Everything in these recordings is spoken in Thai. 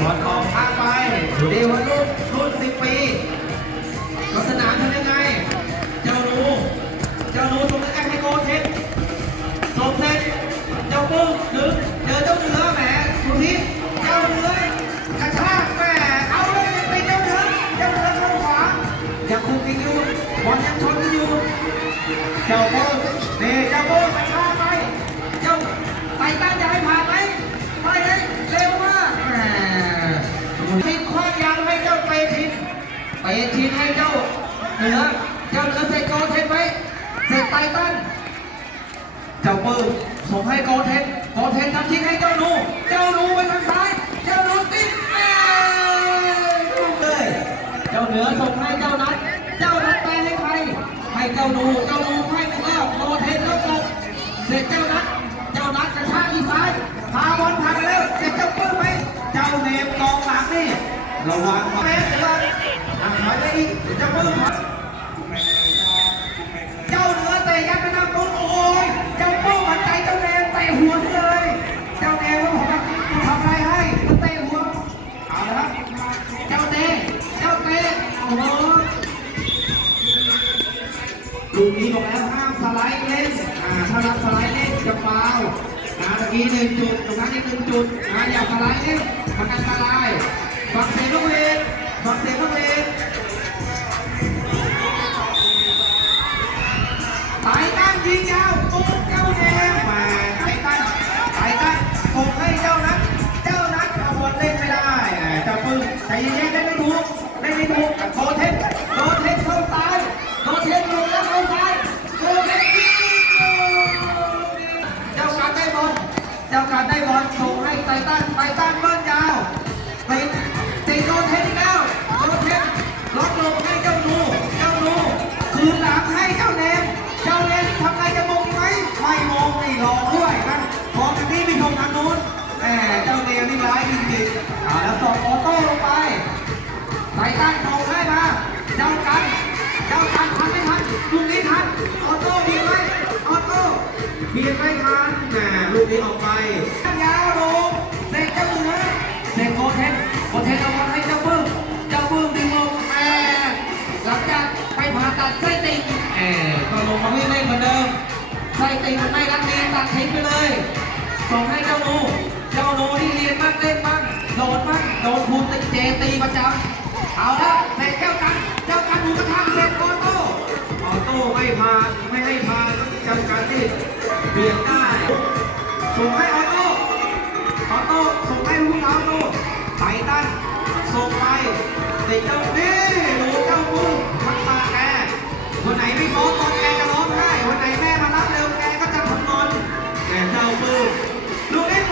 บอลออกข้างไปเดวันรุ่นรุ่นสิบปีลักษณะเป็นยังไง เจ้าหนูเจ้าหนูส่งให้ให้โกเทปส่งเสร็จเจ้าปุ้งดึงเจอเจ้าเนื้อแหมสุธิเจ้าเนื้อกระชากแหมเอาเลยไปเจ้าเนื้อเจ้าเนื้อเข้าขวายังคุมกันอยู่บอลยังชนกันอยู่ เจ้าโบ้นี่เจ้าโบ้กระชาก เปทินให้เจ้าเหนือเจ้าเหนือเสร็จโกเทนไว้เสร็จไตตันเจ้าปืนส่งให้โกเทนโกเทนทำทิ้งให้เจ้าหนูเจ้าหนูไปทางซ้าย เจ้าหนูติดแม่ลูกเลยเจ้าเหนือส่งให้เจ้านัดเจ้านัดไปให้ใครให้เจ้าหนูเจ้าหนูให้หนึ่งรอบโกเทนแล้วตกเสร็จเจ้านัดเจ้านัดกระชากที่ซ้ายพาบอลผ่านไปแล้วเสร็จเจ้าปืนไปเจ้าเนมกองหลังนี่ ระวังแม่เดี๋ยวก่อนอะถอยไปอีกเดี๋ยวเจ้าปืนถอยเจ้าเนื้อเตะยัดไปน้าปุ๊บโอ้ยเจ้าโป้มันใจเจ้าแนมเตะหัวเลย เจ้าแนมว่าผมทำอะไรให้มันเตะหัวเอาละครับเจ้าเตะเจ้าเตะโอ้โหลูกนี้บอกแล้วห้ามสไลด์เล่นอ่าถ้ารับสไลด์เล่นจะฟาวล์นะตะกี้หนึ่งจุดตรงนั้นอีกหนึ่งจุดนะอย่าสไลด์เล่นมันอันตราย ฟังเสียงลูกเวนฟังเสียงลูกเวนไต่ตั้งยิงยาวปุ๊บเจ้าแดงมาไต่ตั้งไต่ตั้งส่งให้เจ้านัทเจ้านัทเอาบอลเล่นไม่ได้เจ้าปึ้งใจเย็นๆได้ไม่ถูกได้ไม่ถูกโกเทนโกเทนเข้าซ้ายโกเทนลงแล้วเข้าซ้ายโกเทนยิงเจ้าการได้บอลเจ้าการได้บอลส่งให้ไต่ตั้งไต่ตั้งเบิ้ ติ่งมันไม่รักดีตัดทิ้งไปเลย ส่งให้เจ้าหนูเจ้าหนูที่เรียนบ้างเล่นบ้างโดนบ้างโดนครูตีเจตีประจำเอาละเสร็จเจ้ากันเจ้ากันหมูกระทะเสร็จออโต้ออโต้ไม่ผ่านไม่ให้ผ่านเจ้ากันที่เบียดได้ส่งให้ออโต้ออโต้ส่งให้ลูกออโต้ไทตันส่งไปติดเจ้านี่ดูเจ้าปูมันตาแกวันไหนไม่ฟ้องตอนแกจะร้องไห้วันไหนแม่ เจ้าปูลูกนี้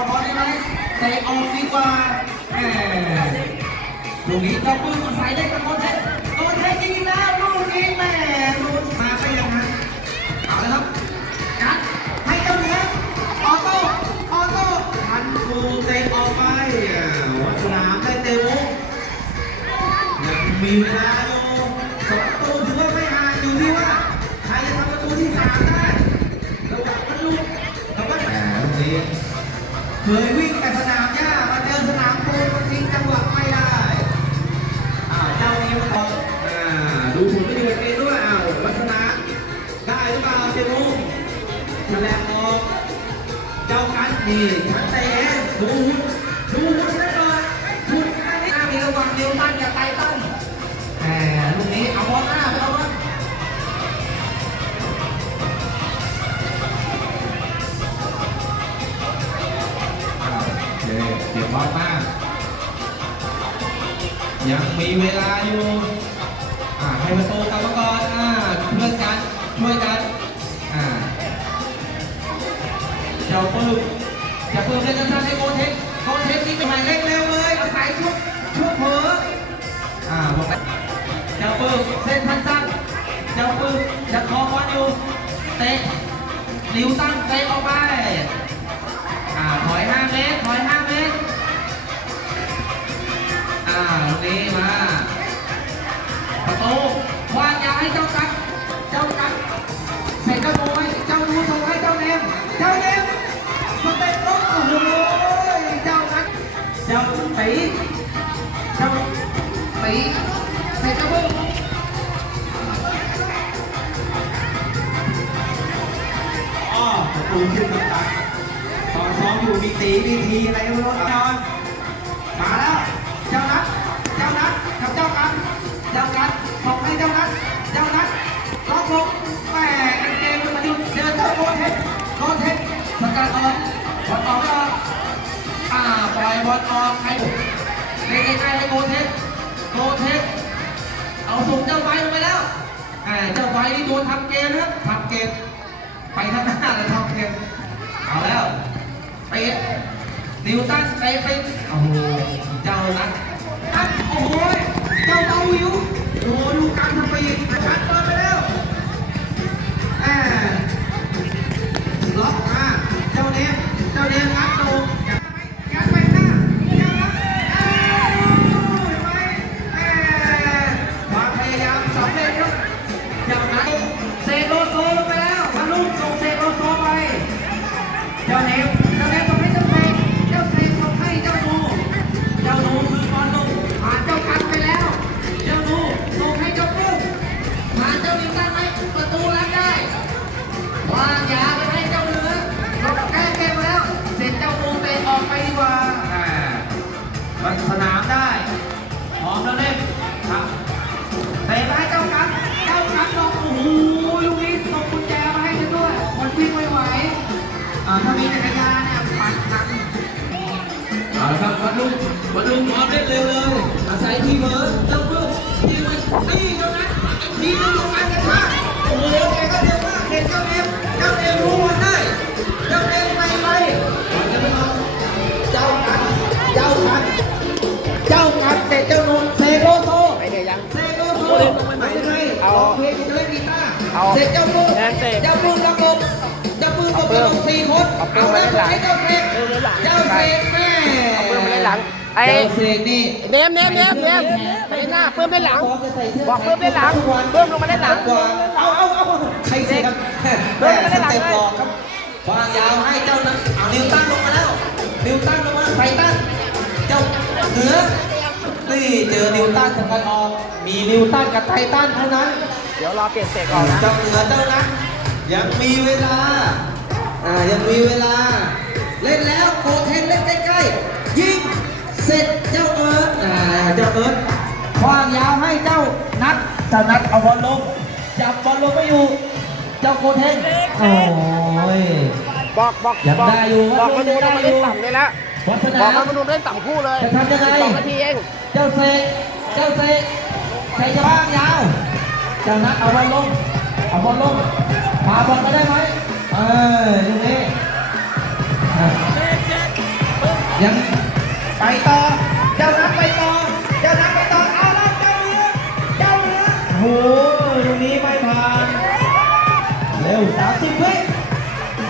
อ้ตั้นขอได้ไหมใจออกดีกว่าแหมลูกนี้เจ้าปืนมันใส่ได้กับโคเทสโคเทสยิงอีกแล้วลูกนี้แม่ลูกม ยังมีเวลาอยู่อ่าให้ประตูกรรมกรอ่าเพื่อนกันช่วยกันอ่าเจ้าปืนเจ้าปืนเล่นกันท่านให้โกเทคโกเทคที่เป็นหมายเลขเร็วเลยอาศัยชุวชุวงเผลออ่าบอกไปเจ้าปืนเส้นทันสั้นเจ้าปืนจะคอบอลอยู่เตะลิวตั้งเตะออกไปอ่าถอย5เมตรถอย5เมตร นี้มาประตูวางยาให้เจ้ากัดเจ้ากัดเสร็จเจ้าโมให้เจ้าดูส่งให้เจ้าเนมเจ้าเนมสเต็ปลุกโอ้โหเจ้านัดเจ้าตีเจ้าตีเสร็จเจ้าบุกอ๋อประตูขึ้นมาตัดตอนซ้อมอยู่มีตีมีทีอะไรก็ไม่รู้นอน บอลออกใครเล่นใกล้ๆให้โกเทนโกเทนเอาส่งเจ้าไว้ลงไปแล้วอ่เจ้าไว้นี่โดนทำเกมนะครับทำเกมไปข้างหน้าเลยทำเกมเอาแล้วเตะนิวตันเตะไปโอ้โหเจ้านัดโอ้โหเจ้าเบาวิวโอ้โหดูการทำไปอีกชัดเปิดไปแล้ว เวัดลุงวัดลุงพร้อมเล่นเร็วเลย อาศัยทีเบิร์ดเจ้าเพื่อนทีไว้ตีเท่านั้นทีนึงของการกระชากโอ้โหแกก็เร็วมากเห็นเจ้าเอ็มเจ้าเอ็มรู้วันได้เจ้าเอ็มไปไปเจ้ากัน เจ้ากัน เจ้ากันเตะเจ้าโนนเซโกโซไปเดี๋ยวยังเซโกโซไม่เป็นไรเอาโอเคกูจะเล่นกีตาร์เอาเสร็จเจ้าปื้มแดนเสร็จเจ้าปื้มระกบเจ้าปื้มตกกระลงสี่คนเอาปื้เอามแล้วมาเล่นหลังให้เจ้าเสกเออเล่นหลังเจ้าเสกแม่เอาปื้มมาเล่นหลัง ไอ้เจ้าเนี่เนมเนมเนมเนมไปหน้าเพิ่มเล่นหลัง บอกเพิ่มเล่นหลัง เพิ่มลงมาเล่นหลัง เอาเอาเอาใครเสกครับเพิ่มมาเล่นหลังสเตปเลยหลอกครับวางยาวให้เจ้านั้นเอานิวตันลงมาแล้ว นิวตันลงมาไฟตันเจ้าเหนือนี่เจอนิวตันกัดออก มีนิวตันกับไททันเท่านั้น เดี๋ยวรอเปลี่ยนเสกก่อนนะ เจ้าเหนือเจ้านะยังมีเวลา อ่ายังมีเวลา เล่นแล้วโคเทนเล่นใกล้ๆ เสร็จเจ้าเอิร์ธอ่าเจ้าเอิร์ธคว้างยาวให้เจ้านัดเจ้านัดเอาบอลลงจับบอลลงไม่อยู่ เจ้าโคเทนโอ้ยบอกบอกยังบอกได้อยู่บอกมาดูได้นะมาอยู่เล่นต่ำเลยละวัฒบนาอกมาดูเล่นต่ำคู่เลยจะทำยังไงสองนาทีเองเจ้าเสกเจ้าเสกใครจะบ้างยาวเจ้านัดเอาบอลลงเอาบอลลงพาบอลมาได้ไหมเออ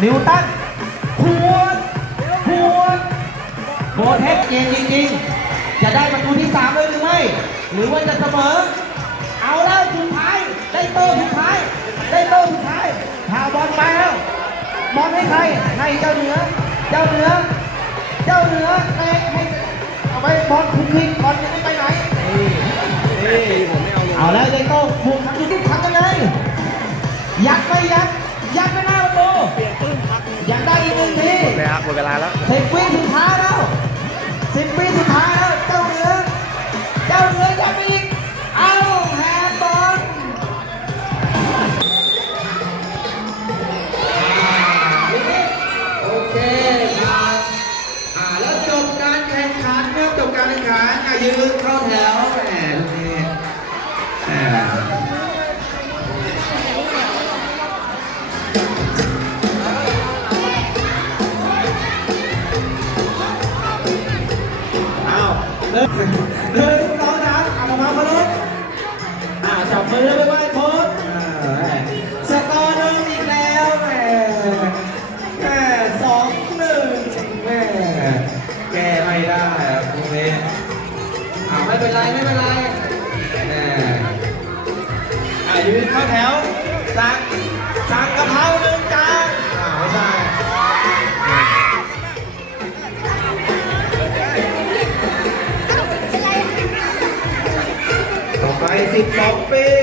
นิวตันขวดขวดโบเทคเกมจริงๆ จะได้ประตูที่ 3 เลยหรือไม่ หรือว่าจะเสมอ เอาแล้วสุดท้าย ได้โต้สุดท้าย ได้โต้สุดท้ายพาบอลไปแล้วบอลให้ใครให้เจ้าเหนือ เจ้าเหนือ เจ้าเหนือเตะให้เอาไปบอลคุกคิกบอลยังไม่ไปไหนนี่นี่เอาแล้วได้โต้บุกทำดูที่ทำยังไงยัดไปยัด เลยครับหมดเวลาแล้วสิบวิสุดท้าย ริ่มหนึ่งสองสามเอามาพลุอ่าจับมือแล้วไปไหว้โค้ชสกอร์หนึ่งอีกแล้วแหมแหมสองหนึ่งแหมแก้ไม่ได้ครับตรงนี้อ่าไม่เป็นไรไม่เป็นไรแหมอ่ายืนเข้าแถวสั่ง 12 ปี